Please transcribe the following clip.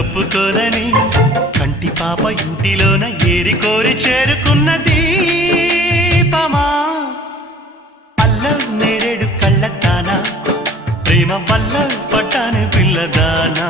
తప్పుకోనని కంటి పాప ఇంటిలోన ఏరి కోరి చేరుకున్న దీపమా అల్లం నేరేడు కళ్ళతానా ప్రేమ వల్ల పట్టాను పిల్లదానా